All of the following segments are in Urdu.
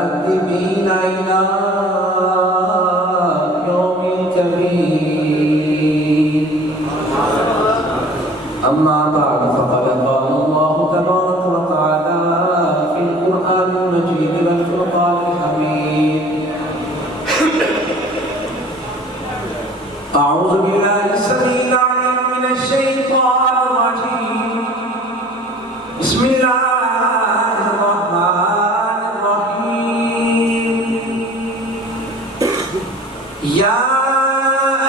المتأدبين إلى يوم الكبير. أما بعد فقد قال الله تبارك وتعالى في القرآن المجيد والفرقان الحميد: أعوذ بالله السميع العليم من الشيطان الرجيم. بسم الله الرحمن الرحيم. يا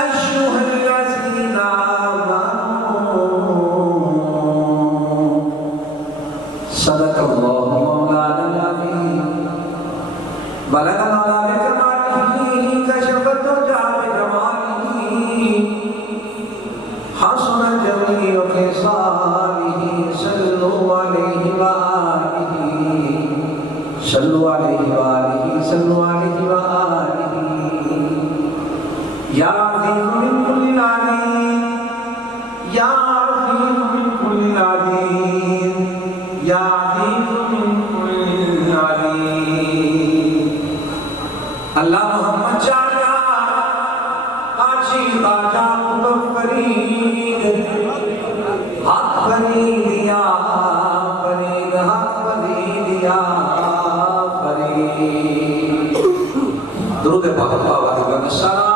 أيها الذين آمنوا صدق الله مولانا العظيم بلغ العلا بكماله كشف الدجى بجماله حسن جميع خصاله صلوا عليه وآله صلوا عليه وآله صلوا عليه وآله. يا عزيز من كل عزيز يا عزيز من كل عزيز يا عزيز من كل عزيز. اللہ محمد چاہتا آجی آجا فرید حق فرید یا فرید حق فرید یا فرید. درود پاک پاک السلام.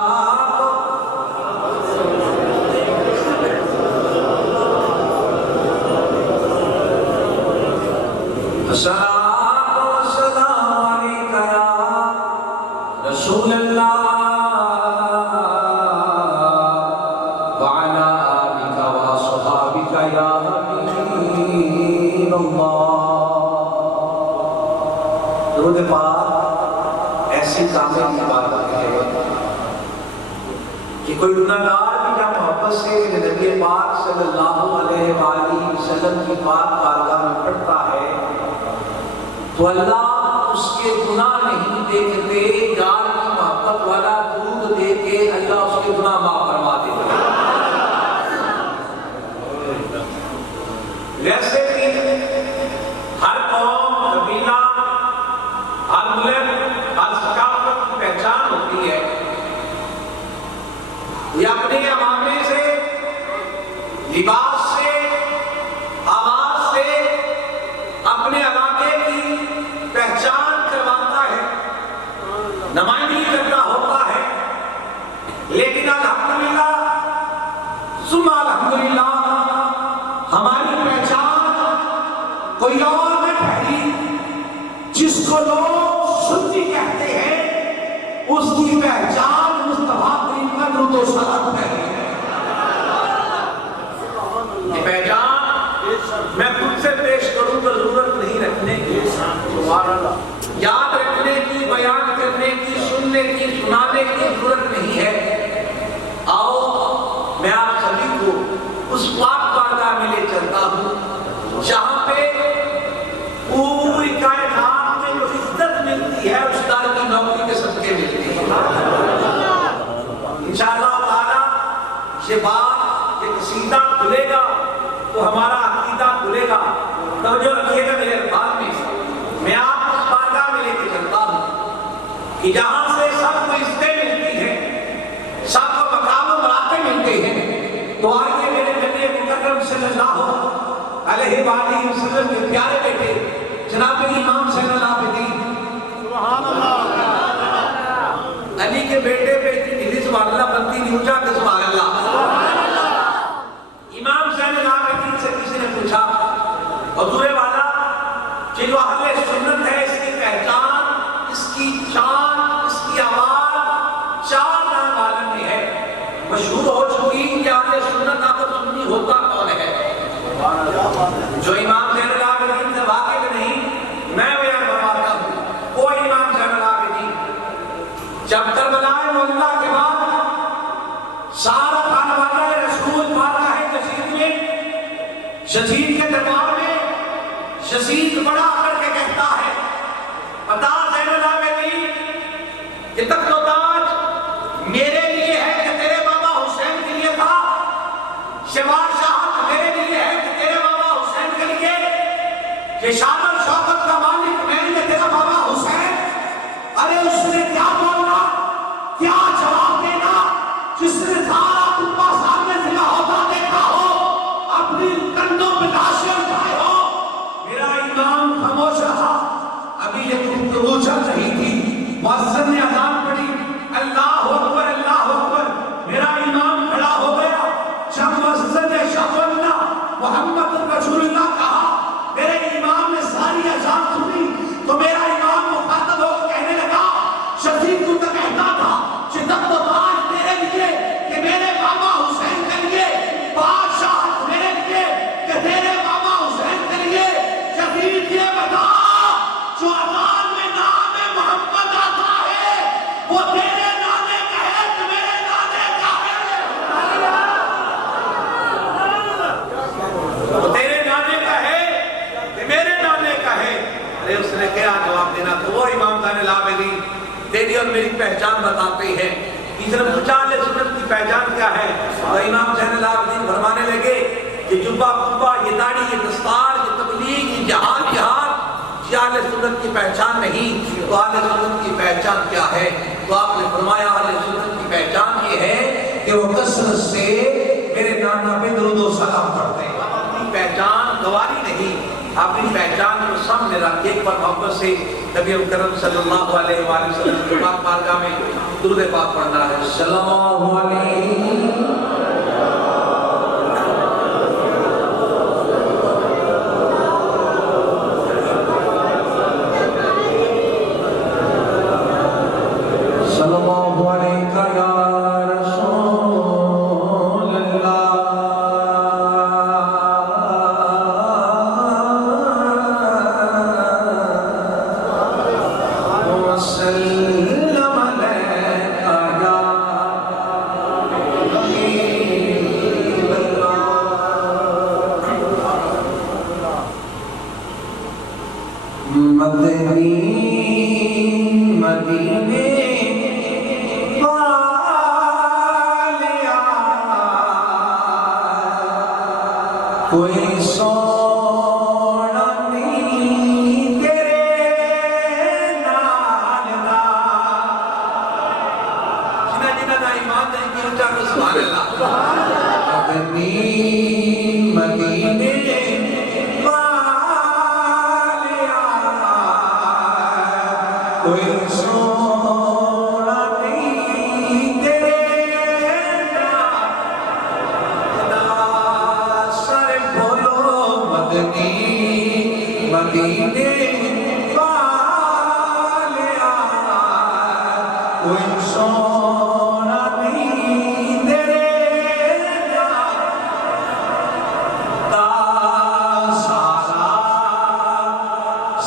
الصلاة والسلام عليك يا رسول الله وعلى آلك وصحابك يا حبيب الله. درود پاک ایسی کامل عبادت ہے کہ کوئی گناہگار بھی جب محبت سے نبی پاک صلی اللہ علیہ وآلہ وسلم کی پاک بارگاہ میں پڑھتا ہے تو اللہ اس کے گناہ نہیں دیکھتے، جان کی محبت والا دودھ دے کے اللہ اس کے گناہ معاف فرما دیتا ہے. ویسے بھی ہر قوم، قبیلہ، ہر ملک، ہر ثقافت کی پہچان ہوتی ہے. یہ اپنے عوامے سے، لباس سے، آواز سے اپنے علاقے کی پہچان کرواتا ہے، نمائندگی کرتا ہوتا ہے. لیکن الحمدللہ ثم الحمدللہ ہماری پہچان کوئی اور نہ ٹھہری. جس کو لوگ سنی کہتے ہیں اس کی پہچان مصطفیٰ کریم کا درود و سلام ہے. یہ پہچان میں خود سے پیش کروں تو ضرورت نہیں رکھنے کی، یاد رکھنے کی، بیان کرنے کی، سننے کی، سنانے کی ضرورت نہیں ہے. آؤ میں آپ سبھی کو اس پاک بارگاہ میں لے چلتا ہوں جہاں پہ پوری کائنات میں جو عزت ملتی ہے استاد کی نوکری کے صدقے ملتی ہے. انشاءاللہ تعالی یہ بات، یہ قصیدہ کھلے گا تو ہمارا عقیدہ کھلے گا. توجہ رکھیے گا میرے الفاظ میں. میں آپ کو اس بارگاہ میں لے کے چلتا ہوں کہ جہاں سے سب کو عزتیں ملتی ہیں، سب کو مقام و مراتب ملتے ہیں. تو آئیے میرے نبی مکرم صلی اللہ علیہ وآلہ وسلم کے پیارے بیٹے جناب امام زین العابدین سبحان اللہ علی کے بیٹے پہ اتنی ڈھیلی سبحان اللہ بنتی نہیں، اونچا کہ سبحان اللہ. امام زین العابدین سے کسی نے پوچھا حضور والا کہ جو اہل سنت ہے اس کی پہچان، اس کی شان، اس کی آواز 4 نام عالم میں ہے، مشہور ہو چکی کہ اہل سنت اگر سنی ہوتا کون ہے. جو امام زین العابدین سے واقف نہیں میں بیان فرماتا ہوں. وہ امام زین العابدین جب کربلا معلّہ کے بعد سارا خانوادہ رسول پاتا ہے یزید میں، یزید کے دربار میں یزید بڑا کر کے کہتا ہے بتا زین العابدین یہ تخت و تاج میرے لیے ہے کہ تیرے بابا حسین کے لیے تھا، شمار شاہت میرے لیے ہے کہ تیرے بابا حسین کے لیے، یہ شان و شوکت کا مالک میں نے تیرا بابا حسین گفتگو چل رہی تھی، مؤذن نے اذان پڑھی، اللہ اکبر اللہ اکبر، میرا امام کھڑا ہو گیا۔ جب مؤذن نے اشہد ان لا محمد رسول اللہ کہا، میرے امام نے ساری اذان سنی تو میرا امام مخاطب ہو کے کہنے لگا، شفیق تو کہتا تھا شدت و تاج تیرے لیے کہ میرے بابا حسین کے لیے، بادشاہ میرے لیے کہ تیرے بابا حسین کے لیے، شفیق یہ بتا جو اذان میں نام محمد آتا ہے وہ تیرے نانے کا ہے کہ میرے نانے کا ہے؟ وہ تیرے نانے کا ہے کہ میرے نانے کا ہے؟ ارے اس نے کیا جواب دینا تھا؟ وہ امام خان العابدین تیری اور میری پہچان بتاتے ہیں۔ تیسرے پوچھا اہل سنت کی پہچان کیا ہے؟ تو امام زین العابدین فرمانے لگے کہ جبہ قبہ، یہ داڑھی، یہ دستار، یہ تبلیغ، یہ جہاد، یہ اہل سنت کی پہچان نہیں۔ تو اہل سنت کی پہچان کیا ہے؟ تو آپ نے فرمایا اہل سنت کی پہچان یہ ہے کہ وہ کثرت سے میرے نانا پہ درود و سلام پڑھتے ہیں۔ اپنی پہچان گواری نہیں، اپنی پہچان کو سامنے رکھ کے ایک بار محبت سے نبی اکرم صلی اللہ علیہ وآلہ وسلم کے پاک بارگاہ میں درود پاک پڑھنا ہے۔ صلی اللہ علیہ کوئی سونا نہیں تیرے نال دا، جنہ دا ایمان نہیں کی اچھا کو سبحان اللہ۔ مدنی مدینے والے کوئی سونا نہیں تیرے نال، سارے بولو مدنی مدینے والے کوئی سونا نہیں تیرے نال، تا سارا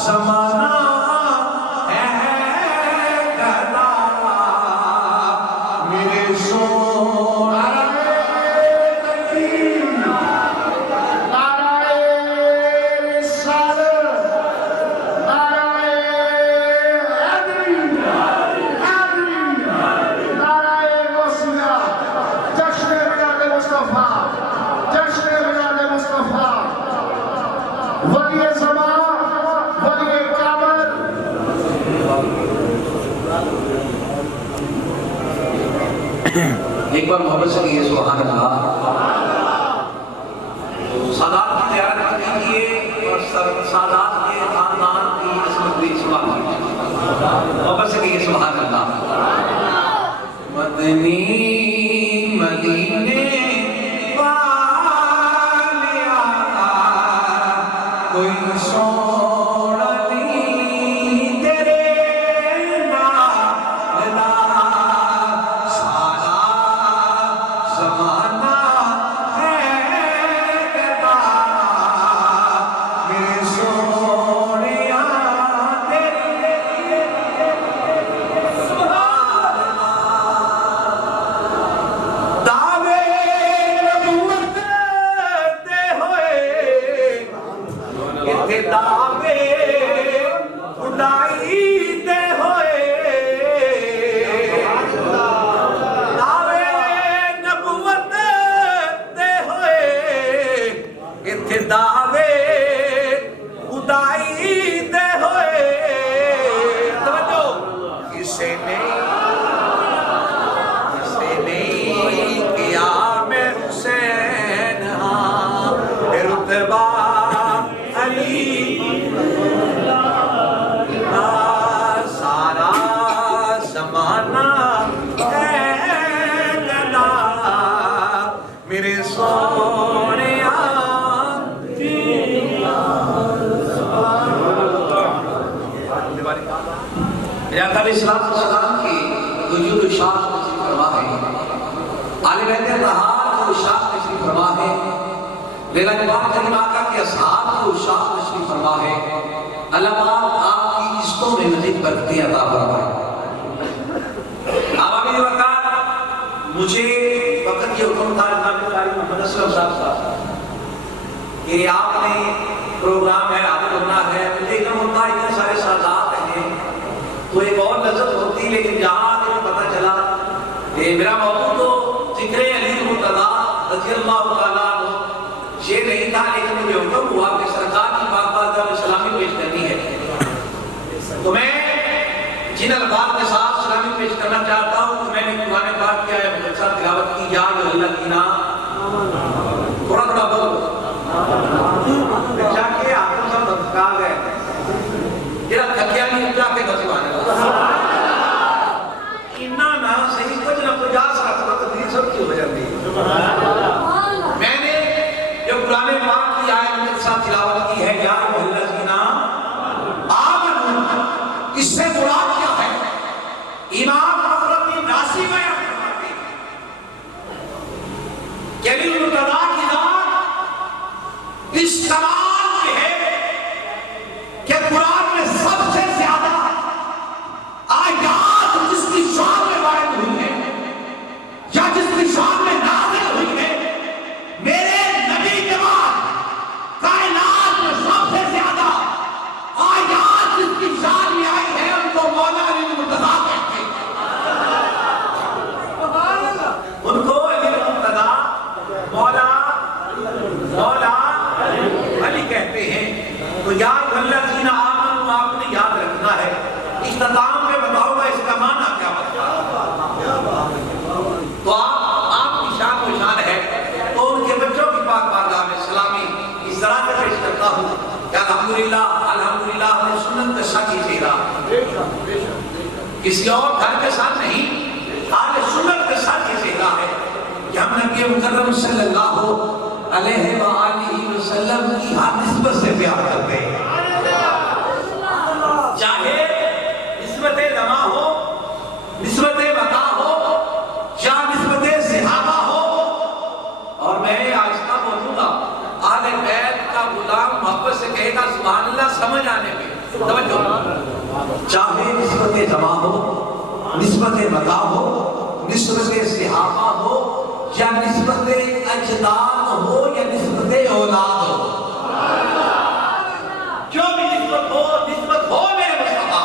زمانہ ایک بار محبت سے کہیے سبحان اللہ۔ سادات کی زیارت کیجیے اور سادات کے خاندان کی عظمت بھی سبحان اللہ، محبت سے کہیے سبحان اللہ۔ مدنی مدینے والے کوئی سونا نہیں تیرے نال دا، سارا زمانہ ہے گدا میرے سونیا تیرے، سبحان اللہ۔ دعوے نبوت دے ہوئے اتنے دعوے خدائی دے ہوئے، دعوے نبوت دے ہوئے اتنے دعوے خدائی دے ہوئے۔ توجہ، کسے نہیں کیا میں حسین ہاں رتبہ علی میرے آقا علیہ السلام کی وجود و شان تشریف فرما ہے، آل بیت اطہار کی شان تشریف فرما ہے، لیلا پاک کریم آقا کے اصحاب کی شان تشریف فرما ہے۔ اللہ پاک آپ کی عزتوں میں مزید برکتیں عطا فرمائے۔ عوامی وقت مجھے وقت یہ حکم تھا جناب قاری محمد اسلم صاحب کا کہ آپ نے پروگرام ہے حاضر ہونا ہے، مجھے علم ہوتا ہے اتنے سارے سادات ہیں تو ایک اور لذت ہوتی، لیکن جہاں آگے پتہ چلا کہ میرا موضوع تو ذکر علی مرتضیٰ رضی اللہ تعالیٰ عنہ یہ نہیں تھا، لیکن مجھے حکم ہوا کہ سرکار کی بات علیہ السلامی پیش کرنی ہے، تو میں جن الفاظ کے ساتھ سلامی پیش کرنا چاہتا ہوں تو میں نے قرآن پاک کیا ہے مجھے تلاوت کی، یا الذین تھوڑا تھوڑا بولو جا کے آپ سب دھکا گئے جرا تھکیا نہیں جا کے بچوانے اتنا نہ صحیح کچھ نہ کچھ ساتھ تقدیر سب کی ہو جاتی ہے۔ میں نے جو قرآن پاک کی آیت کے ساتھ تلاوت کی ہے یا الذین آمنوا، اس سے مراد کیا ہے؟ ایمان مفرتی ناسی بیان کرتے کہ علی مرتضیٰ کی ذات اس کمال میں ہے کہ قرآن میں سب سے زیادہ آیات جس کی شان میں وارد ہوئی ہے یا جس کی شان میں نازل ہوئی ہے، میرے نبی کے بعد کائنات میں سب سے زیادہ آیات جس کی شان میں آئی ہے ان کو مولا علی مرتضیٰ کہتے ہیں، ان کو علی مرتضیٰ مولا علی کہتے ہیں۔ تو یا الذین آمنوا آپ نے یاد رکھنا ہے، اختتام میں بتاؤ گا اس کا معنی کیا بتا، تو آپ کی شان و شان ہے تو ان کے بچوں کی پاک بارگاہ میں سلامی اس طرح سے پیش کرتا ہوں کہ الحمدللہ ہمیں سنت کا سچی چہرہ کسی اور گھر کے ساتھ نہیں، آج سنت کا سچی چہرہ ہے کہ ہم نبی مکرم صلی اللہ علیہ وآلہ وسلم کی ہر نسبت سے پیار کرتے ہیں، چاہے نسبت زما ہو، نسبت وقا ہو یا نسبت صحابہ ہو۔ اور میں آہستہ بولوں گا، اہل بیت کا غلام محبت سے کہے گا سبحان اللہ سمجھ آنے میں توجہ، چاہے نسبت زما ہو، نسبت وقا ہو، نسبت صحابہ ہو یا نسبت اجداد ہو یا نسبت اولاد ہو، جو بھی نسبت ہو میرے مصطفیٰ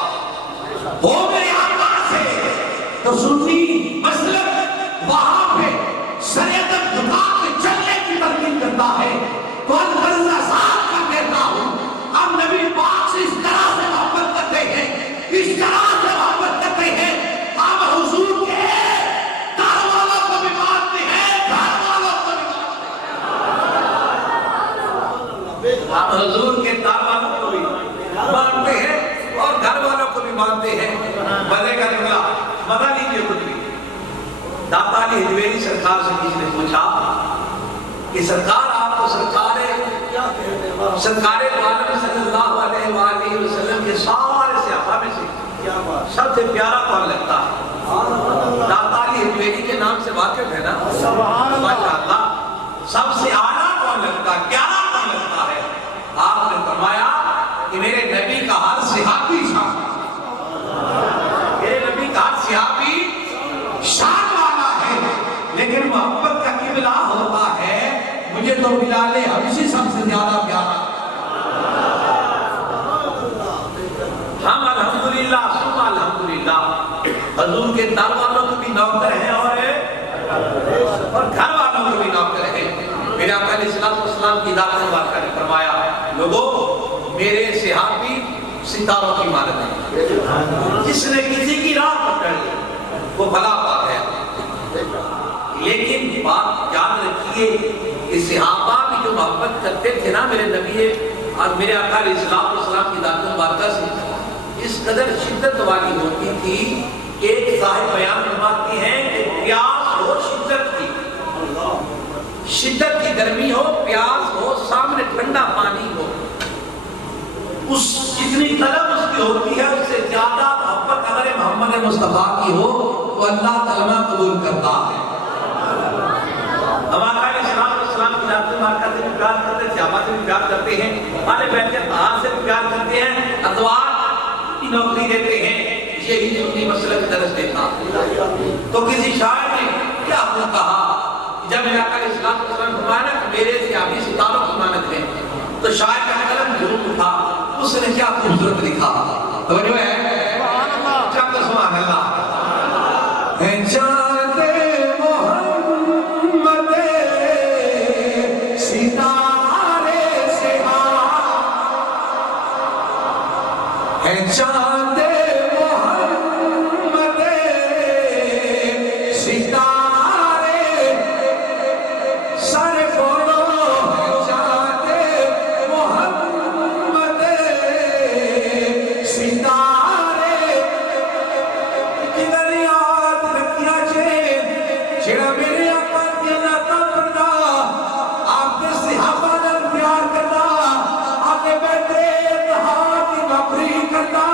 ہو میرے آقا سے، تو سنی مسلک وہاں پہ شریعت خدا کے چلنے کی ترغیب کرتا ہے۔ تو الفرزہ صاحب کا کہتا ہوں ہم نبی پاک سے اس طرح سے محبت کرتے ہیں، اس طرح سے محبت کرتے ہیں، ہم حضور کے گھر والوں کو بھی مانتے ہیں، گھر والوں کو بھی مانتے ہیں، ہم حضور کے گھر والوں کو بھی مانتے ہیں اور گھر والوں کو بھی مانتے ہیں۔ مزے کا جملہ مزہ لیجیے خود بھی، داتا علی حجویری سرکار سے کسی نے پوچھا کہ سرکار آپ کو سرکار عالم صلی اللہ علیہ وآلہ وسلم کے سارے صحابہ میں سے سب سے پیارا کون لگتا ہے؟ داتا علی حجویری کے نام سے واقف ہے نا، ماشاءاللہ، سب سے اعلیٰ کون لگتا ہے، پیارا کون لگتا ہے؟ آپ نے فرمایا کہ میرے نبی کا ہر صحابی شان، میرے نبی کا ہر صحابی شان والا ہے، لیکن محبت کا قبلہ ہوتا ہے مجھے تو بلال حبشی سب سے زیادہ پیارا۔ ہم الحمدللہ ثم الحمدللہ حضور کے در والوں کو بھی نوکر ہیں اور گھر والوں کو بھی نوکر ہیں۔ میرے آقا علیہ السلام کی ذات مبارکہ نے فرمایا لوگوں میرے صحابی ستاروں کی مانند ہیں، جس نے کسی کی راہ پکڑ لی وہ بھلا پا گیا۔ لیکن بات یاد رکھیے کہ صحابہ بھی جو محبت کرتے تھے نا میرے نبی اور میرے آقا علیہ السلام کی ذات مبارکہ سے، اس قدر شدت والی ہوتی تھی کہ ایک صاحب بیان فرماتی ہیں کہ پیاس ہو شدت کی، شدت کی گرمی ہو، پیاس ہو، سامنے ٹھنڈا پانی ہو، اس جتنی طلب اس کی ہوتی ہے اس سے زیادہ محبت اگر محمد مصطفیٰ کی ہو تو اللہ کلمہ قبول کرتا ہے۔ ہمارا اسلام کی ذات مبارکہ سے بھی پیار کرتے ہیں، صحابہ سے بھی پیار کرتے ہیں، اہل بیت اطہار سے بھی پیار کرتے ہیں، ادوار کی نوکری دیتے ہیں، یہی سنی مسلک درس دیتا۔ تو کسی شاعر نے کیا کہا جب میرا آقا علیہ السلام فرمایا نا کہ میرے صحابی ستاروں کی مانند ہیں، تو شاعر کا قلم ضرور اٹھا، اس نے کیا خوبصورت لکھا، توجہ ہے چاہتا سبحان اللہ۔ چاند محمد ستارے سر بولو، چاند محمد ستارے کدھر یاد رکھیا جڑا میرے آقا دی نعتاں پڑھدا، آپ دے صحابہ نال پیار کردا، آپ دے بیٹے نوکری کرتا،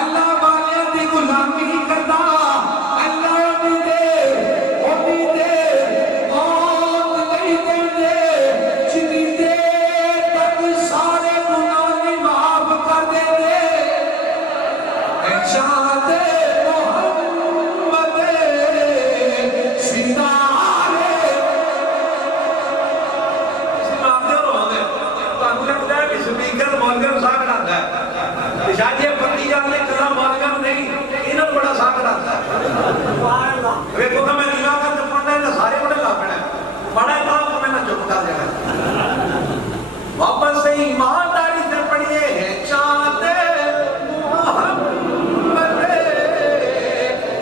اللہ والے دی غلامی کرتا، اللہ اونی دے موت نہیں دے، جنی دے تک سارے گناہ معاف کر دے دے۔ چاند محمد ستارے سپیکر مولگر ساکھ رہتا ہے، شاید یہ پکی جانے کلا مولگر نہیں، انہوں بڑا ساکھ رہتا ہے۔ ویکھو کہ میں نگاہ کر جب پڑھنا ہے تو سارے بڑے لاپڑے ہیں، بڑا اتنا تو میں نے چپ کر جائے۔ واپس سے ایمانداری سے پڑھئے ہیں چاند محمد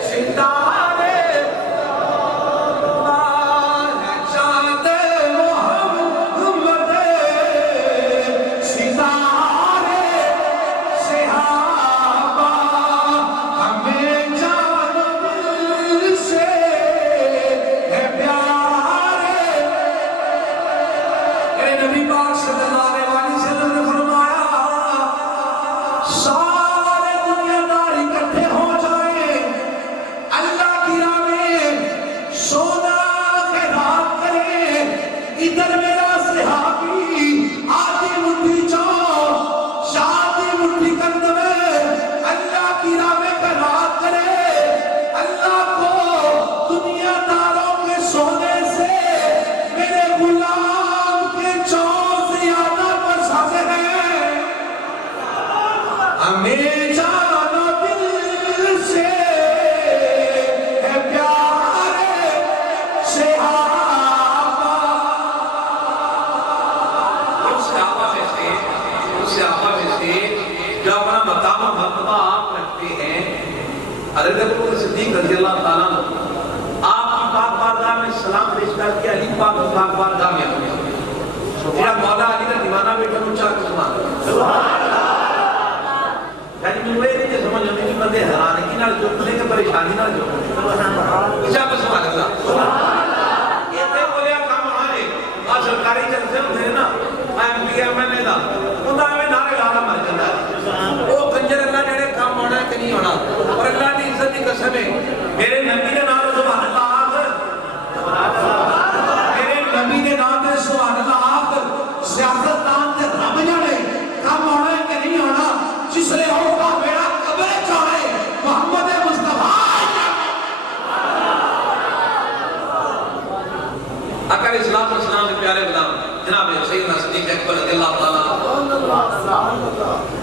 ستارے، چاند محمد ستارے، صحابہ ہمیں جان دل سے ہے پیارے۔ اے نبی پاک صلی اللہ علیہ وسلم نے فرمایا سارے دنیا دار اکٹھے ہو جائیں، اللہ کی راہ میں سونا خیرات کریں، ادھر میرا صحابی آدھی مٹھی چاؤ شادی مٹھی کر دوے، اللہ کی راہ میں خیرات کرے، اللہ کو دنیا داروں کے سونے سے میرے غلام کے چاؤ زیادہ پسند ہے۔ ہمیں جان دل سے ہے پیارے صحابہ۔ اس صحابہ میں سے جو اپنا مقام و مرتبہ آپ رکھتے ہیں، حضرت ابوبکر صدیق رضی اللہ تعالیٰ عنہ آپ کی پاک بارگاہ میں سلام پیش کر کے علی پاک کی پاک بارگاہ میں میرا مولا علی کا دیوانہ بیٹا اونچا کے سبحان اللہ۔ یعنی میں یہ نہیں سمجھ آتی کہ بندے حیرانگی نال جڑنے کے پریشانی نال جڑنے اچھا کو سبحان اللہ۔ یہ تے بولیا کام ہمارے آ سرکاری جلسے ہوتے ہیں نا MPMN دا انہاں میں نعرے لانا مر جاتا ہے، وہ کنجر اللہ جڑے کام ہونا کہ نہیں ہونا، اور اللہ کی عزت کی قسم ہے میرے نبی نے نعرہ سبحان اللہ میرے نبی نے نعرہ سبحان اللہ سیاستدان تے رب جانے کام ہونا ہے کہ نہیں ہونا، جس لئے ہوگا میرا قبر چاہے محمد مصطفیٰ۔ آقا علیہ السلام کے پیارے غلام جناب سیدنا صدیق اکبر رضی اللہ تعالیٰ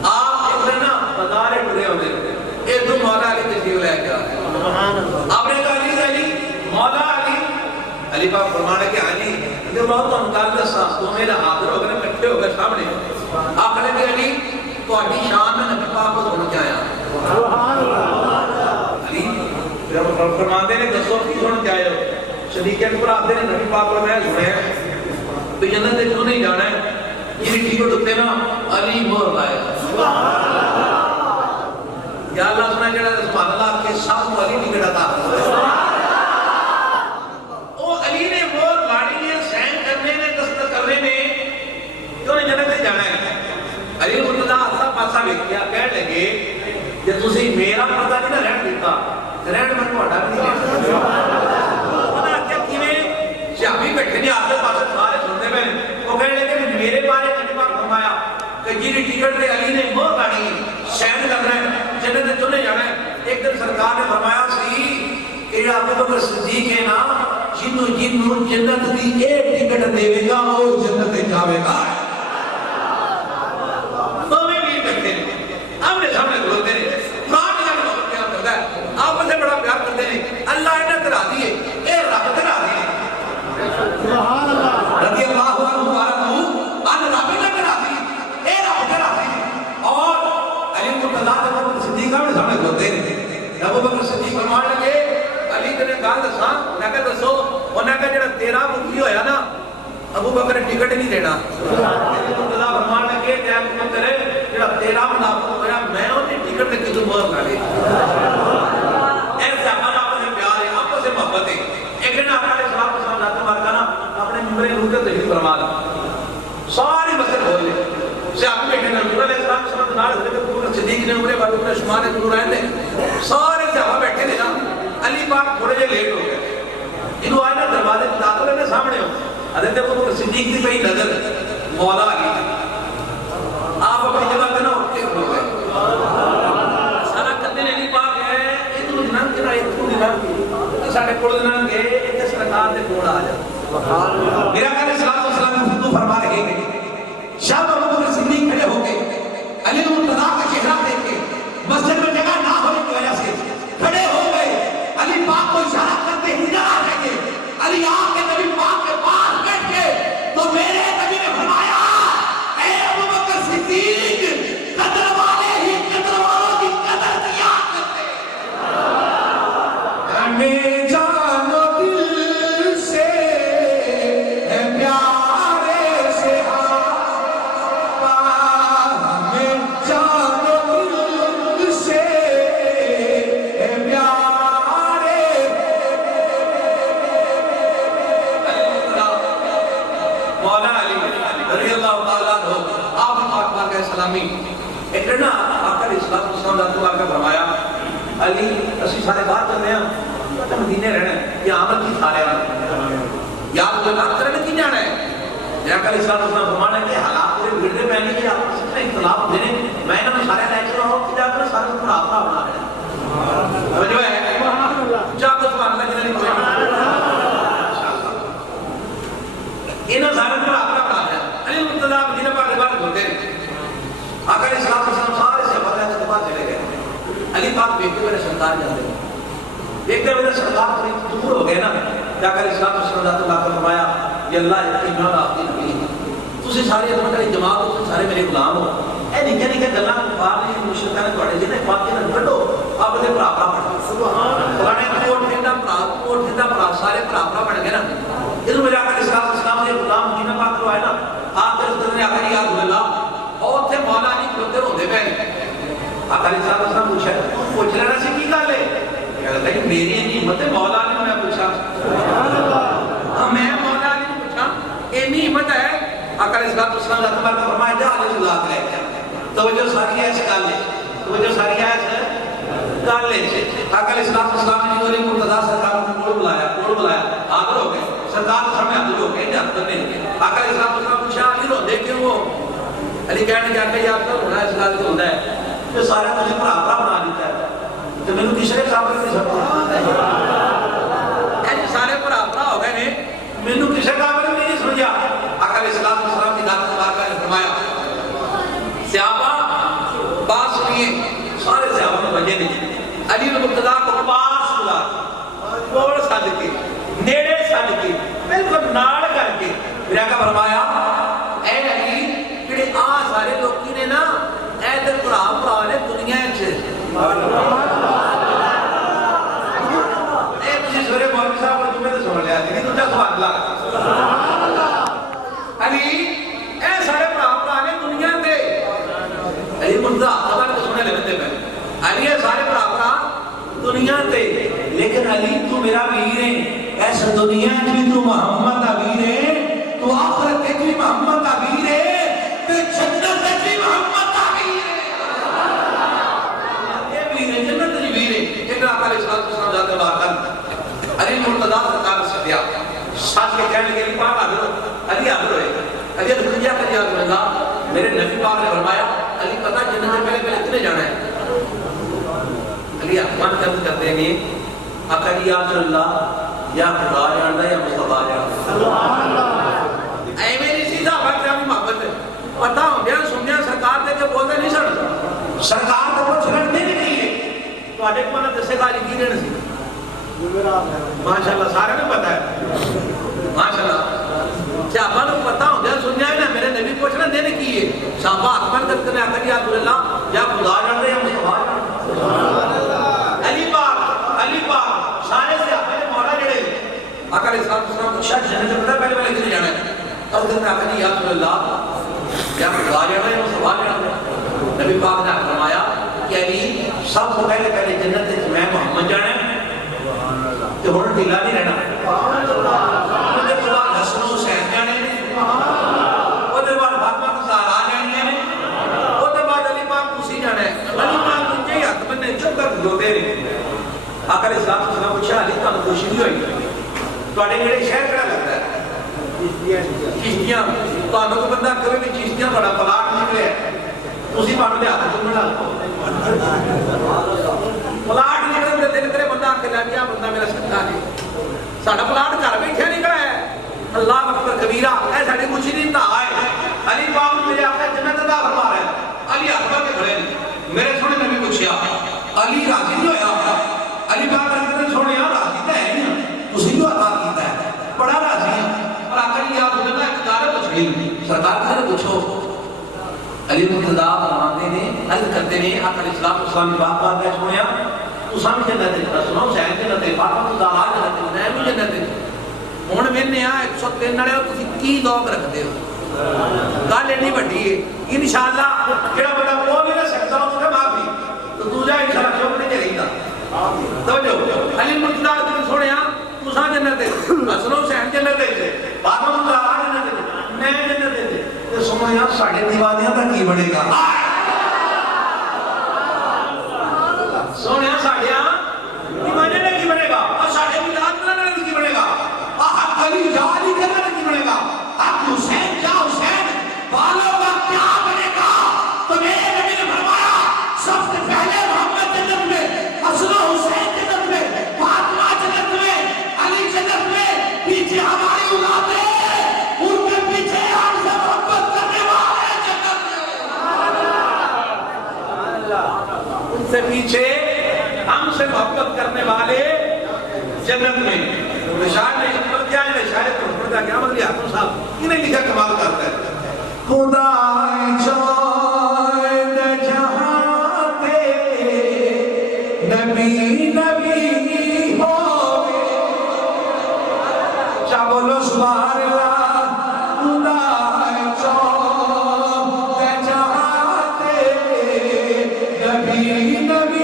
آپ ایک دن نا بازار ٹرے ہوتے ایک دن مولا علی تشریف لے کے آتے، آپ نے کہا علی مولا علی پاک فرمانے کہ علی جو بہت تو انکار دسا تو میرا حاضر ہو گئے کٹھے ہو گئے سامنے، آپ نے کہ علی تو ابھی شان میں نبی پاک کو سن کے آیا۔ علی فرماتے نے دسو کی سن کے آئے ہو، صدیق اکبر آتے نے نبی پاک کو میں سنے تو جنت سے کیوں نہیں جانا ہے، یہ ٹھیک اٹھتے نا علی مور لائے یا اللہ سنا جڑا سبحان اللہ کے ساتھ علی نہیں گڑا تھا، او علی نے مور لاڑی نے سین کرنے نے دستخط کرنے نے کیوں نہیں جنت سے جانا ہے۔ علی مرتضیٰ آسا پاسا ویکھیا کہنے لگے کہ تسی میرا پردہ نہیں نہ رہن رہن میں تھوڑا بھی نہیں انہاں کیا کیویں صحابی بیٹھے نے آسے پاسے سارے سنتے پے وہ کہنے لگے کہ میرے بارے نبی پاک فرمایا کہ جی ٹکٹ تے علی نے مہر لانی ہے سین کرنا ہے جنت میں چلے جانا ہے ایک دن سرکار نے فرمایا سی کہ ابو بکر صدیق ہے نا جنوں جنت دی ایک ٹکٹ دے گا وہ جنت تے جاوے گا دوویں بھی بیٹھے آمنے سامنے کھلوتے ہیں قرآن کا بہت پیار کرتا ہے آپ سے بڑا پیار کرتے ہیں اللہ انہیں کرا دیے اے رب کرا دیے سبحان اللہ رضی اللہ عنہ مبارک ان رب نے کرا دیے اے رب کرا دیے اور علی مرتضیٰ ابو بکر صدیق کے سامنے کھلوتے ہیں ابو بکر صدیق فرمانے لگے علی نے گل دساں میں کہ دسو انہاں کہ جڑا تیرا مفتی ہویا نا ابو بکر نے ٹکٹ نہیں دینا مرتضیٰ فرمانے لگے کہ ابو بکر جڑا تیرا منافق ہویا میں انہیں ٹکٹ تے کدوں مہر کر لی ایسے ہمارا آپس میں پیار ہے آپس سے محبت ہے ایک دن آقا علیہ السلام کے سامنے آتا مارکا نا اپنے ممبر نور کے تشریف فرما لی ساری مسجد کھول لی صحابی بیٹھے نا نور علیہ السلام کے سامنے نال حضرت ابو بکر صدیق نے عمر فاروق نے عثمان نے نور رہنے سارے صحابہ بیٹھے تھے نا علی پاک تھوڑے جے لیٹ ہو گئے انہوں آئے نا دروازے داخل ہونے سامنے ہو حضرت ابو بکر صدیق کی پہی نظر مولا علی آپ اپنی جگہ پہ نا اٹھتے کھلو گئے سارا کدے علی پاک ہے ادھر جنان کے نا ادھر جنان ساڑھے کوڑ جنان کے ایک سرکار دے کوڑ آ جا میرا کہنے صلی اللہ علیہ وسلم خطو فرما رہے گے شاہ ابو بکر صدیق کھڑے ہو کے علی مرتضیٰ کا چہرہ دیکھ کے مسجد میں جگہ نہ ہونے کی وجہ سے کھڑے ہو گئے علی پاک کو اشارہ کرتے ہی نہ آ گئے علی آ کے نبی پاک کے پاس بیٹھ کے تو میرے نبی نے فرمایا اے ابو بکر صدیق قدر والے ہی قدر والوں کی قدر کیا کرتے ہمیں جانو دل سے ہے پیارے سے آپا ہمیں جانو دل سے ہے پیارے مولا علی رضی اللہ تعالیٰ عنہ آپ پاک پاک ہے سلامی ایک نا آقا علیہ السلام اللہ کا فرمایا علی اسی سارے بات کرنے ہیں تو مدینے رہنے یہ آمد کی سارے آنے یا تو بات کرنے کی جانا ہے یا آقا علیہ السلام فرمانا ہے کہ حالات پورے بھیڑنے پہنے کے آپ سے اتنا اختلاف دینے میں نے سارے لیکچر ہوں کہ جا کر سارے پر آپ بنا رہے ہیں جو ہے جا کر سبحان اللہ جنہی کوئی انہوں سارے پر آپ بنا رہے ہیں علی مرتضیٰ مدینہ پاک بات ہوتے ہیں آقا علیہ السلام سارے سے بات ہے بات چلے گئے علی پاک دیکھتے میرے سرکار جاتے ہیں دیکھتے میرے سرکار قریب دور ہو گئے نا جا کر اسلام صلی اللہ علیہ فرمایا یہ اللہ ایمان آخری نبی تسی سارے ادمت علی جماعت ہو سارے میرے غلام ہو اے نکے نکے گلہ کفار نے مشرکہ نے توڑے جنہیں پاکی نہ گھٹو آپ نے پراپرا پڑھا قرآن کوٹ ہندہ پرا سارے پراپرا پڑھ گئے نا ادھر میرے آقا علیہ السلام نے غلام مدینہ پاک کرو آئے نا آخر اس طرح نے آقا علیہ اللہ اور تھے مولا علی کھلتے روندے پہنے آقا علیہ السلام پوچھا پوچھ لینا سی کی گالے کہتا ہے میری اینی ہمت ہے مولا علی میں پوچھا میں مولا علی نے پوچھا اینی ہمت ہے آقا علیہ السلام اللہ تبارک فرمایا جا علیہ اللہ کرے توجہ ساری ہے اس گالے توجہ ساری ہے اس گالے آقا علیہ السلام نے جو علی مرتضیٰ سرکار کو کوڑ بلایا آدر ہو گئے سرکار کے سامنے آدر ہو گئے جب کرنے آقا علیہ السلام پوچھا علی رو دیکھیں وہ علی کہنے کیا کہ یاد کر ہونا ہے اس گال کے ہوتا ہے جو سارے تجھے پر آپرا بنا دیتا ہے تو میں نے تیسرے صاحب نے سمجھا ایسے سارے پر آپرا ہو گئے نے میں نے کسے کامل میں نہیں سمجھا آقا علیہ السلام کی دعوت مبارکہ نے فرمایا صحابہ بات سنیے سارے صحابہ میں بجے نہیں علی مرتضیٰ کو پاس بلا کوڑ ساتھ کے نیڑے ساتھ کے بالکل ناڑ کر کے پھر آقا فرمایا اے علی کڑے سارے لوگی نے نا اے دے پرا نے دنیا چھے اے تجھے سورے مولوی صاحب اور تمہیں تو سمجھ لیا نہیں تجھے سبحان اللہ علی اے سارے پرا نے دنیا دے علی مرتضیٰ خبر کو سنے لگتے میں علی اے سارے پرا دنیا دے لیکن علی تو میرا ویر ہے ایسا دنیا کی تو محمد کا ویر ہے تو آخرت کی محمد کا ویر ہے تو جنت کی محمد کا ویر ہے یہ ویر ہے جنت کی ویر ہے دن آقا علیہ السلام جاتے واقعا علی مرتضیٰ سرکار سے دیا ساتھ کے کہنے کے لیے پاک حاضر ہو علی حاضر ہوئے علی حضر کیا کر رسول اللہ میرے نبی پاک نے فرمایا علی پتہ جنت سے پہلے کتنے جانا ہے علی احمان کرتے ہیں آقا جی یا رسول اللہ یا خدا جانتا یا مصطفیٰ جانتا اے میری سیدھا وقت ہے محبت ہے پتہ ہوں گیا سن گیا سرکار دے کے بولتے نہیں سن سرکار تو وہ چھڑنے نہیں ہے تو آجے کو مانا دسے گا علی کی رہن سی ماشاءاللہ سارے نے پتہ ہے ماشاءاللہ صحابہ نے پتہ ہوں گیا سن گیا میرے نبی پوچھنا دینے کی ہے صحابہ اکبر کرتے ہیں آقا جی یا رسول اللہ یا خدا جانتا یا مصطفیٰ جانتا علی پاک سارے سے آپ نے مولا جڑے آقا علیہ السلام پوچھا جنت سے پتہ پہلے کتنے جانا ہے اور کہتے ہیں آقا جی یا رسول اللہ یا خدا جانا ہے یا مصطفیٰ جانا نبی پاک نے فرمایا کہ علی سب سے پہلے جنت سے میں محمد جانا ہے کہ ہن ڈھیلا نہیں رہنا مجھے بعد حسن حسین جانے اور دے بعد فاطمہ زہرا جانی ہے اور دے بعد علی پاک اسی جانا ہے علی پاک مجھے ہاتھ بننے چپ کر کھلوتے رہے آقا علیہ السلام پوچھا علی تو خوشی نہیں ہوئی تو آنے میرے شہر کڑا لگتا ہے چیشتیاں تو آنے کو بندہ کبھی بھی چیشتیاں بڑا پلاٹ نکلے ہیں اسی بات میں آتا چمڑا پلاٹ نکلے دل کرے بندہ آنکھ لے گیا بندہ میرا سکتا ہے ساڑھا پلاٹ گھر بیٹھے نکلا ہے اللہ اکبر کبیرہ اے ساڑھی کچھ نہیں تا آئے علی پاک میرے آقا جنت عطا فرما رہے ہیں علی اکبر کے کھڑے میرے سونے نبی پوچھا علی راضی نہیں ہویا علی پاک نے سونے یہاں راضی تو ہے نہیں اسی جو عطا کیتا ہے بڑا راضی ہے اور آقا جی آپ نے اقتدار پوچھ گئی سرکار سے پوچھو علی مرتضیٰ فرماتے نے عرض کرتے نے آقا علیہ السلام کی بات بات ہے سنیا تو سامنے جنت ہے سنو حسین جنت ہے فاطمہ زہرا جنت ہے میں بھی جنت ہے ہن میں نے 103 والے تسی کی ذوق رکھتے ہو گل ایڈی بڑی ہے انشاءاللہ جڑا بندہ بول نہیں سکتا اس کا معافی تو تو جا انشاءاللہ چوک نہیں چلے توجہ علی مرتضیٰ نے سنیا تو سا جنت ہے حسن حسین جنت ہے فاطمہ زہرا جنت ہے میں جنت ہے تے سنو یار ساڈے دیوانیاں دا کی بنے گا سونیا ساڈیاں دیوانے نے کی بنے گا اور ساڈے ملاد کرنے نے کی بنے گا حق علی جا علی کرنے نے کی بنے گا حق حسین جا حسین والوں کا کیا بنے گا تو میرے نبی نے فرمایا سب سے پہلے محمد جنت میں حسن حسین جنت میں فاطمہ جنت میں علی جنت میں پیچھے ہماری اولاد ہے ان کے پیچھے ہم سے محبت کرنے والے جنت میں ان سے پیچھے ہم سے محبت کرنے والے جنت میں شاعر نے حکمت کیا ہے شاعر کو پڑھتا کیا مطلب حاتم صاحب انہیں لکھا کمال کرتا ہے خدا چاند جہاں پہ نبی نبی ہوئے چاہ بولو سبحان اللہ خدا چاند جہاں پہ نبی نبی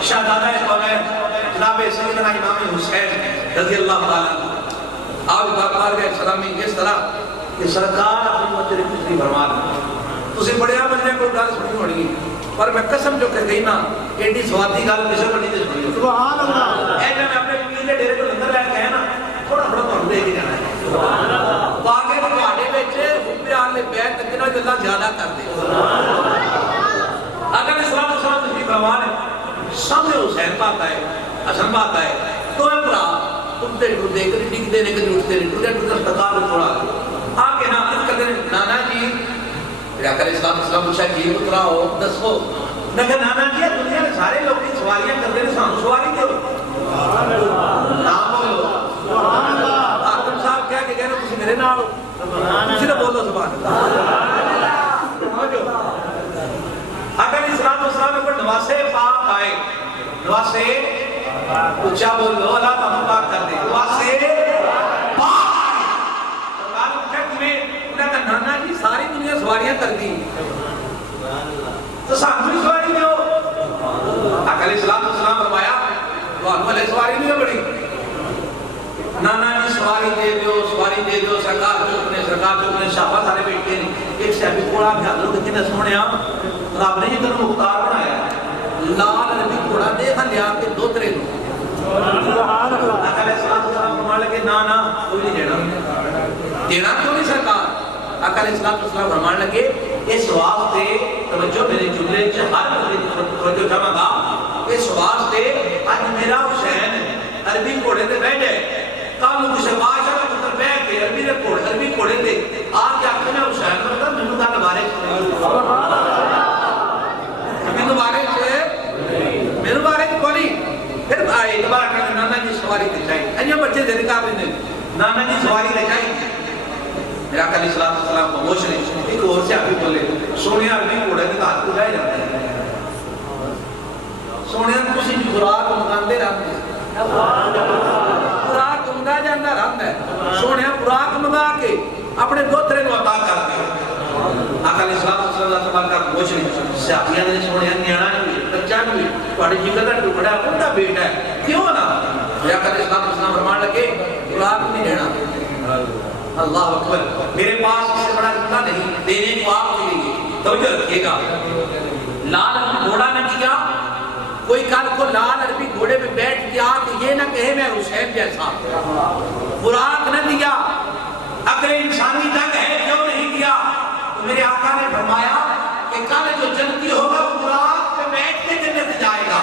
شہزادہ کونین جناب سیدنا امام حسین رضی اللہ تعالیٰ آج بار گئے سلامی اس طرح کہ سرکار اپنی مجھے پچھلی فرمان تسی بڑیا بندے کو گل سنی ہونی پر میں قسم جو کہ گئی نا ایڈی سوادی گل کسے بڑی تے سنی سبحان اللہ اے میں اپنے پیر دے ڈیرے کو لنگر لے کے نا تھوڑا تھوڑا تھانوں دے کے جانا ہے سبحان اللہ واقعی تواڈے وچ حب اہل بیت تک نہ اللہ زیادہ کر دے سبحان اللہ اگر اسلام تشریف فرمان ہے سامنے حسین بات ہے حسن بات ہے تو ہے برا تم تے ڈردے کدی ڈگدے نے کدی اٹھتے نے ٹوٹے ٹوٹے ہسپتال میں چھوڑا آ کے نا کہتے ہیں نانا جی پھر اسلام پوچھا جی اترا ہو دسو میں کہا نانا جی دنیا میں سارے لوگ کی سواریاں کرتے ہیں سانو سواری کرو نام بولو حاکم صاحب کہہ کے کہنا تسی میرے نال تسی نہ بولو سبحان اللہ اگر اسلام میں کوئی نواسے پاک آئے نواسے اچھا بولو اللہ تعالیٰ پاک کر دے نواسے پاک نانا جی ساری دنیا سواریاں کر دی تو سانو بھی سواری میں ہو آقا علیہ السلام فرمایا تو انہوں علیہ سواری میں بڑی نانا جی سواری دے دو سرکار چکنے شاپا سارے بیٹھے ہیں ایک شہبی کوڑا بھی حضروں کے کنے سونے آپ رب نے یہ تنو مختار بنایا لال عربی کوڑا دیکھا لیا کے دو ترے دو آقا علیہ السلام فرمایا لگے نانا کوئی نہیں دینا کیوں نہیں سرکار آقا علیہ السلام فرمان لگے اس واسطے توجہ میرے جملے ہر توجہ جمع گا اس واسطے آج میرا حسین عربی کوڑے دے بیٹھ جائے کالو کسے بادشاہ کا پتر بیٹھ کے عربی کوڑے دے آج آخر میں حسین کرتا میں نے کہا بارے میرے بارے کولی پھر آئے دوبارہ کہا نانا جی سواری دے چاہیے انیا بچے دے دکھا بھی دے نانا جی سواری دے چاہیے میرا آقا علیہ السلام کو موش نہیں ایک اور سے آپ ہی بولے سونیا عربی کوڑے کے ہاتھ کو جائے جاتے ہیں سونیا کسی براک مگان دے رہا ہے براک مگا جاندہ رہا ہے سونیا براک مگا کے اپنے دو ترے نو عطا کر دے آقا علیہ السلام کا موش نہیں سیاپیاں نے سونیا نیانا نہیں بچہ نہیں پاڑی جگر کا ٹکڑا اپنا بیٹا ہے کیوں نا میرا آقا علیہ السلام فرمان لگے براک نہیں دینا اللہ اکبر میرے پاس اس سے بڑا جملہ نہیں دینے کو آپ کے لیے توجہ رکھیے گا لال عربی گھوڑا نہ دیا کوئی کل کو لال عربی گھوڑے میں بیٹھ گیا کہ یہ نہ کہے میں حسین جیسا براق نہ دیا اگر انسانی جنگ ہے کیوں نہیں دیا تو میرے آقا نے فرمایا کہ کل جو جنتی ہوگا وہ براق پہ بیٹھ کے جنت جائے گا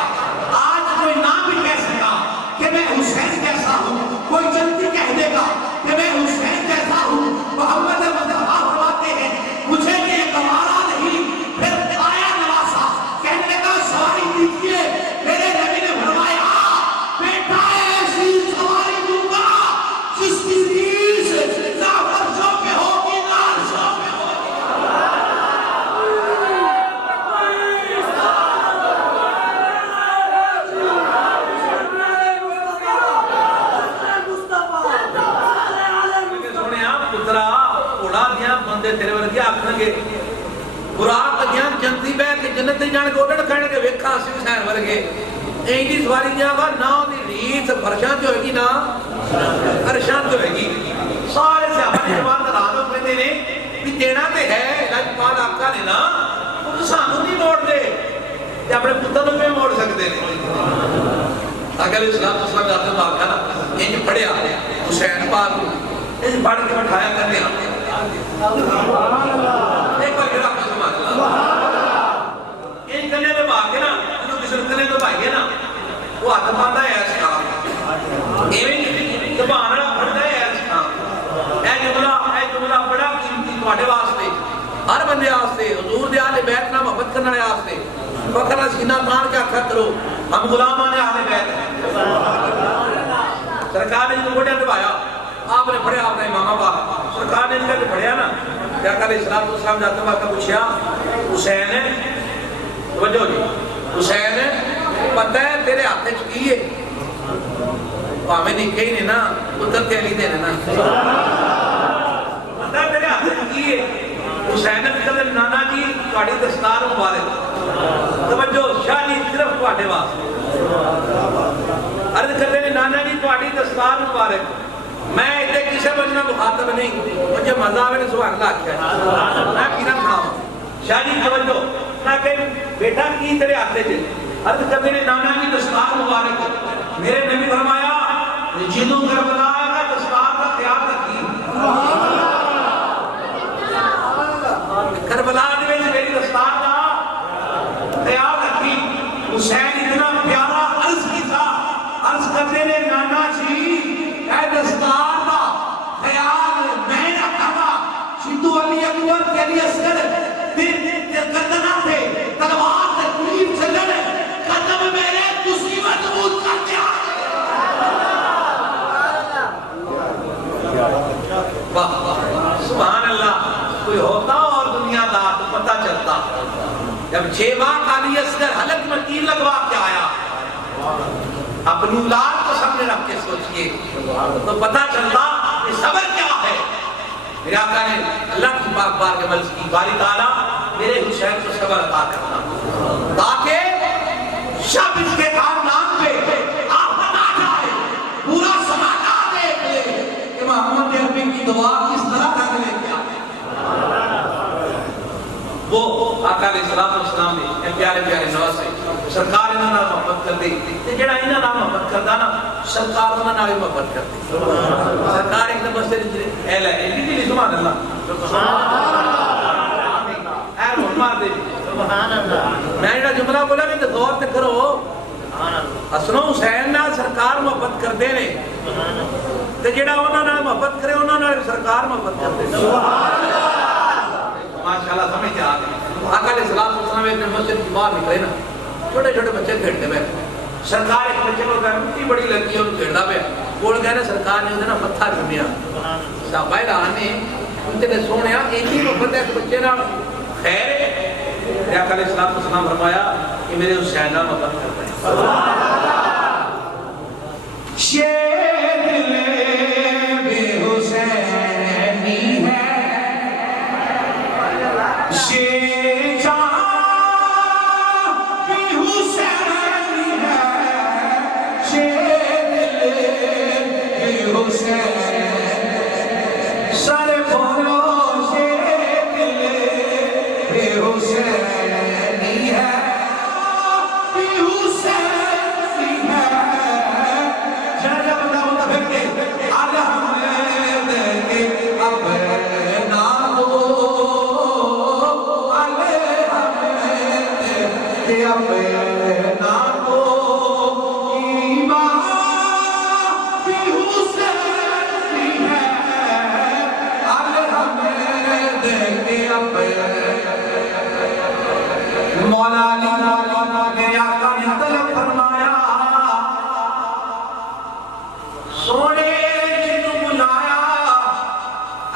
آج کوئی نام بھی کہہ سکا کہ میں حسین جیسا ہوں کوئی جنتی کہہ دے گا کہ میں حسین جیسا ہوں محمد مصطفیٰ فرماتے ہیں مجھے یہ گوارا نہیں پھر آیا نواسا کہنے لگا سواری دیکھیے میرے نبی نے فرمایا بیٹا ایسی سواری دوں گا جس کی ریس نہ فرشوں پہ ہوگی نہ عرشوں پہ تیرے ورگے آکھن گے براق دیاں جنتی بے کے جنت دی جان کے اوڈڑ کھڑے کے ویکھا سی حسین ورگے اینی سواری دیاں وا نہ دی ریت فرشاں تے ہوئے گی نہ عرشاں تے ہوئے گی سارے صحابہ نے جواب دلانو کہتے نے بھی دینا تے ہے لاجپال آقا نے نا وہ سانو نہیں موڑ دے تے اپنے پتر نوں پہ موڑ سکتے نے آقا علیہ السلام جاتے آقا نا اینی پڑھیا حسین پاک اینی پڑھ کے بٹھایا کرنے آتے ایک بار گرا اپنے سمجھ اللہ ان کنے میں بھاگے نا انہوں کسی کنے میں بھاگے نا وہ ہاتھ پاندہ ہے ایسے کام ایویں زبانہ پڑھتا ہے ایسے کام اے جملہ بڑا قیمتی تواڈے واسطے ہر بندے واسطے حضور دے اہل بیت نال محبت کرنے والے واسطے فخر نال سینہ تان کے آکھیا کرو ہم غلامان اہل بیت ہیں سرکار نے جو گوڑے نبھایا آپ نے پڑھیا آپ نے امام آبا سرکار نے انہیں پڑھیا نا کیا کہ علیہ السلام جاتے ہیں کا پوچھیا حسین ہے توجہ جی حسین ہے پتہ ہے تیرے ہاتھ چکی ہے ہمیں نہیں کہیں نہیں نا اتر کے علی دینے نا پتہ ہے تیرے ہاتھ چکی ہے حسین نے کہتے نانا جی تواڈی دستار مبارک توجہ شاہ جی صرف تواڈے واسطے عرض کرتے ہیں نانا جی تہاڈی دستار مبارک میں اتنے کسی وجہ مخاطب نہیں مجھے مزہ آئے نے سبحان اللہ آخیا میں کی نہ کھاؤں شاہ جی توجہ میں کہ بیٹا کی تیرے آتے جے عرض کرتے ہیں نانا جی دستار مبارک میرے نبی فرمایا جنوں کربلا کا دستار کا خیال رکھی کربلا دے وچ میری دستار کا خیال رکھی حسین اتنا پیارا عرض کی تھا عرض کرتے ہیں نانا جی اے دستار کا خیال میں رکھا گا شدو علی اکبر کے لیے اصغر گردنا تھے تلوار سے قریب چلن قدم میرے دوسری مضبوط کر کے سبحان اللہ کوئی ہوتا اور دنیا دار تو پتہ چلتا جب 6 ماہ علی اصغر حلق میں تیر لگوا کے آیا اپنی اولاد کو سامنے رکھ کے سوچئے تو پتہ چلتا کہ صبر کیا ہے میرے آقا نے اللہ کی پاک بار کے ملز کی باری تعالیٰ میرے حسین کو صبر عطا کرنا تاکہ شب اس کے خاندان پہ آفت آ جائے پورا سماجہ دیکھ لے کہ محمد عربی کی دعا کس طرح تک لے کے آئے وہ آقا علیہ السلام نے پیارے پیارے نواز سے سرکار انہوں نے محبت کر دی جڑا انہوں نے محبت کرتا نا سرکار انہوں نے محبت کر دی سرکار ایک دم سے اہل ہے لیکن سبحان اللہ اہل مار دے میں جڑا جملہ بولا نہیں تو غور تے کرو حسن و حسین نال سرکار محبت کردے نے تے جڑا انہاں نال محبت کرے انہاں نال سرکار محبت کردے سبحان اللہ ماشاءاللہ سمجھ آ گئی آقا علیہ السلام ایک مسجد کی باہر نکلے نا چھوٹے چھوٹے بچے کھیلتے پہ سرکار ایک بچے کو کہا مٹی بڑی لگی ہے انہوں کھیلتا پہ بول گئے نا سرکار نے انہیں پتھر چنیا صحابہ رہا نے ان سے سونے ایک ہی محبت ہے اس بچے نا خیر ہے آقا علیہ السلام فرمایا کہ میرے حسین نال محبت کرتا ہے شیر لے بے حسینی ہے شیر جان بے حسینی ہے شیر لے بے حسین سر بولو شیر لے بے حسینی ہے بے حسینی ہے جانا بتا مطابق کے الحمد کے اپنا ہو اپنا کو ایمان بھی حسینی ہے الحمد کے مولا علی میرے آقا نے طلب فرمایا سونے جنوں بلایا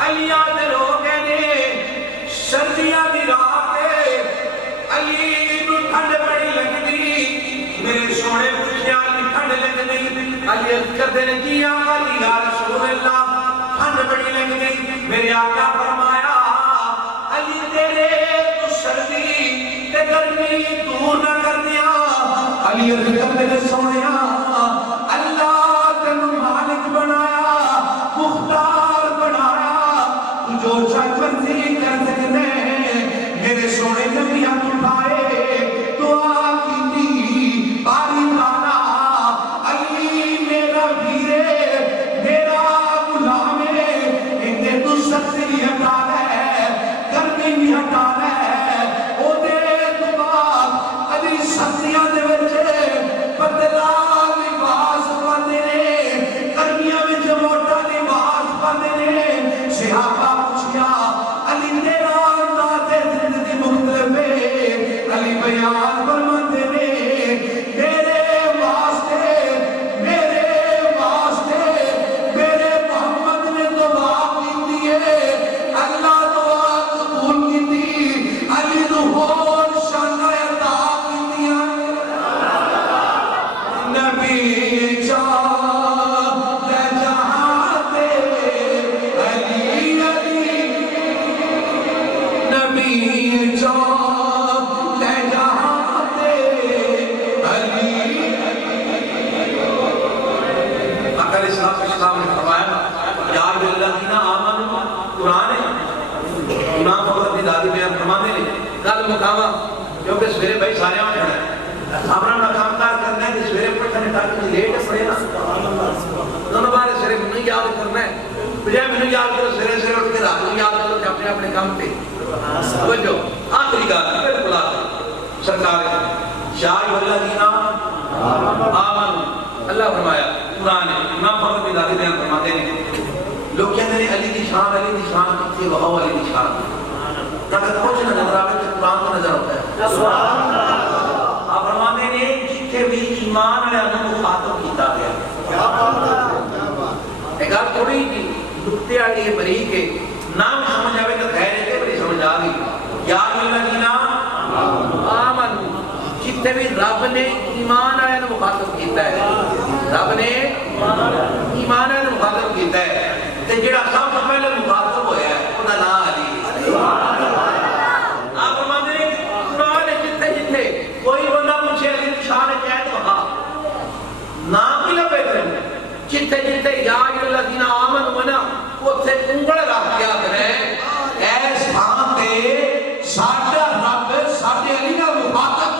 علی آدر ہو گئے نے سردیاں دی رات علی ٹھنڈ بڑی لگدی میرے سونے پوچھیا علی ٹھنڈ لگدی علی کہتے ہیں جی علی یا رسول اللہ ٹھنڈ بڑی لگدی میرے آقا فرمایا علی تیرے تو سردی تے گرمی دور نہ کر دیا علی کہتے ہیں سونیا اللہ تینوں مالک بنایا مختار بنایا تو جو چاہے مرضی کر سکتے میرے سونے نبی ہاتھ اٹھائے دعا کی باری مانا علی میرا بھیرے میرا غلام انہیں تو سختی ہٹا ہے گرمی بھی ہٹا ہے او دے تو بعد علی سختیاں دے وچے بدلا علیہ السلام نے فرمایا یا الذین آمنوا قرآن ہے امام فخر الدین دادی بیان فرماتے ہیں کل مقامہ کیونکہ سویرے بھائی سارے آن کھڑا ہے اپنا اپنا کام کار کرنا ہے کہ سویرے پڑھنے تاکہ لیٹ پڑے نا دونوں بارے سویرے منہ یاد کرنا ہے بجائے منہ یاد کرو سویرے سویرے اٹھ کے رات کو یاد کرو کہ اپنے اپنے کام پہ توجہ آخری گال بالکل آخری سرکار یا الذین آمنوا اللہ فرمایا قرآن ہے امام فخر الدین دادی بیان فرماتے ہیں لوگ کہتے ہیں علی کی شان کتنی وہاں علی کی شان اگر کچھ نہ نظر آئے تو قرآن کو نظر ہوتا ہے آپ فرماتے ہیں جتنے بھی ایمان ہے انہوں مخاطب کیتا گیا ایک آپ تھوڑی نکتے آگے یہ بریک ہے نام سمجھ آئے تو خیر ہے کہ بڑی سمجھ آ گئی یا الذین آمنوا جتنے بھی رب نے ایمان آیا انہوں مخاطب کیتا ہے رب نے ایمان آیا انہوں مخاطب کیتا ہے تے جڑا سب سے پہلے مخاطب ہویا ہے انہاں نام علی آپ فرماتے ہیں قرآن جتنے جتنے کوئی بندہ مجھے علی کی شان ہے تو ہاں نام کی لبے کریں جتنے جتنے یا الذین آمنوا نا اتنے انگل رکھ کیا کریں اے سبحان تے ساڈا رب ساڈے علی کا مخاطب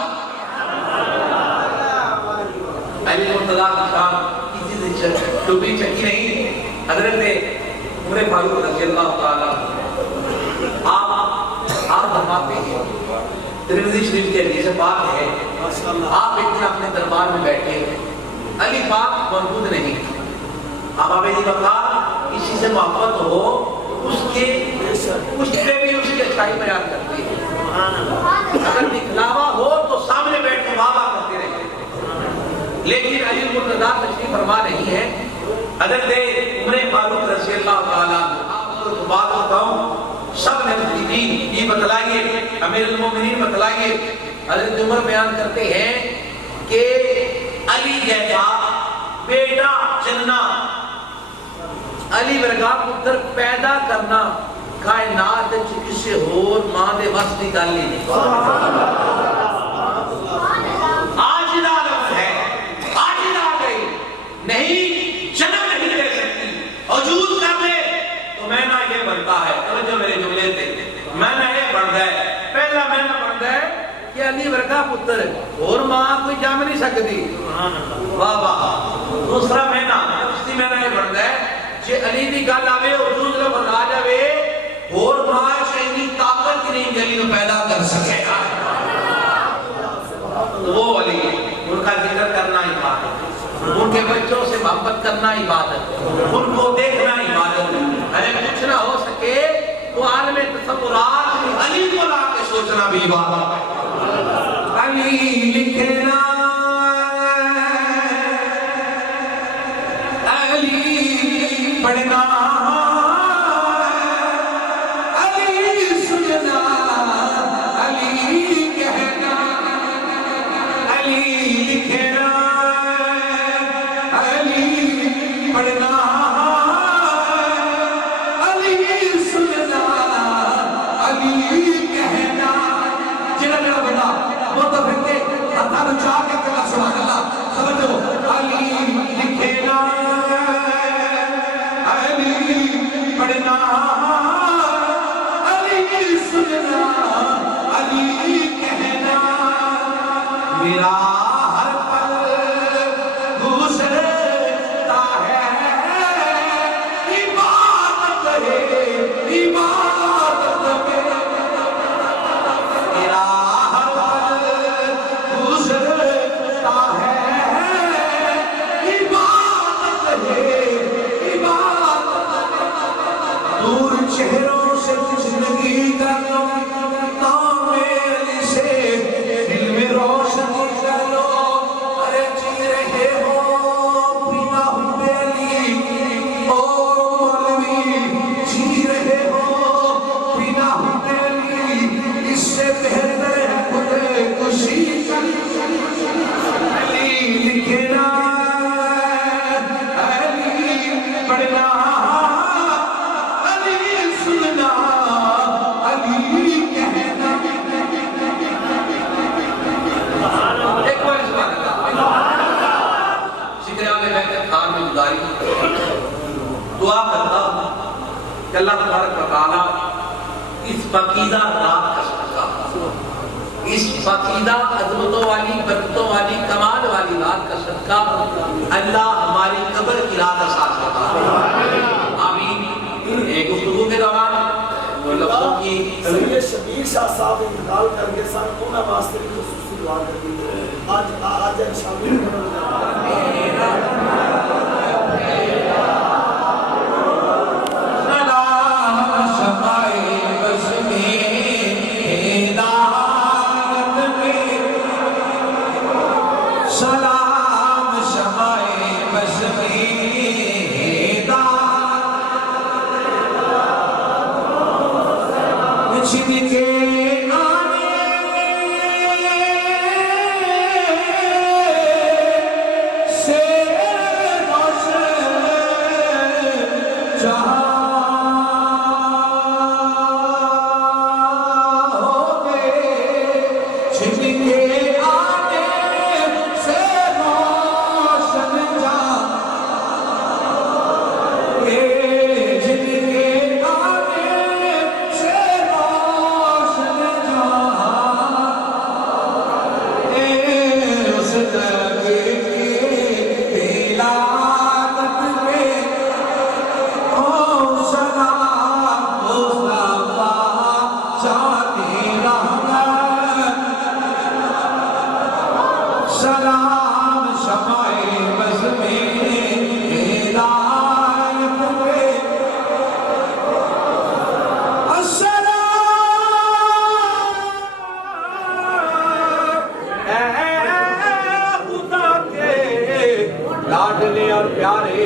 علی مرتضیٰ کی شان کسی سے ٹوپی چکی نہیں حضرت عمر فاروق رضی اللہ تعالیٰ آپ فرماتے ہیں ترمذی شریف کے حدیث پاک ہے آپ ایک دن اپنے دربار میں بیٹھے علی پاک موجود نہیں آپ آبے جی بتا کسی سے محبت ہو اس کے پہ بھی اس کی اچھائی بیان کرتے ہیں اگر دکھلاوا ہو تو سامنے بیٹھ کے واہ واہ کرتے رہے لیکن علی مرتضیٰ تشریف فرما نہیں ہے حضرت عمر فاروق رضی اللہ تعالیٰ آپ کو بات بتاؤں سب نے یہ بتلائیے امیر المومنین بتلائیے حضرت عمر بیان کرتے ہیں کہ علی جیسا بیٹا چننا علی ورگا پتر پیدا کرنا کائنات کسی اور ماں دے وس دی گل نہیں آج دا لفظ ہے آج دا گئی نہیں جنم نہیں دے سکتی وجود کر لے تو میں نہ یہ بنتا ہے توجہ میرے جملے تھے میں نہ یہ بنتا ہے پہلا میں نہ بنتا ہے کہ علی ورگا پتر اور ماں کوئی جام نہیں سکتی واہ واہ دوسرا میں نہ دوسری میں نہ یہ بنتا ہے کہ علی دی گل آوے وجود لفظ آ جاوے اور ماں شہدی طاقت کی نہیں علی کو پیدا کر سکے گا وہ علی ان کا ذکر کرنا عبادت ان کے بچوں سے محبت کرنا عبادت ان کو دیکھنا عبادت اگر کچھ نہ ہو سکے تو عالم تصورات علی کو لا کے سوچنا بھی عبادت علی لکھنا علی پڑھنا علی سننا علی کہنا علی لکھنا علی پڑھنا علی سننا علی کہنا جنہا میرا بڑا وہ تو پھر کے ہتھا نچا کے کہا سبحان اللہ سمجھو علی لکھنا علی پڑھنا علی سننا علی کہنا میرا ہر پل گزرتا ہے گزاری دعا کرتا کہ اللہ تبارک و تعالیٰ اس پاکیزہ رات کا صدقہ، اس پاکیزہ عظمتوں والی، برکتوں والی، کمال والی رات کا صدقہ اللہ ہماری قبر کی رات آسان کرتا ہے، آمین۔ ایک گفتگو کے دوران لفظوں کی سید شبیر شاہ صاحب انتقال کر گئے سن، انہاں واسطے بھی خصوصی دعا کرنی ہے۔ آج شامل لاڈلے اور پیارے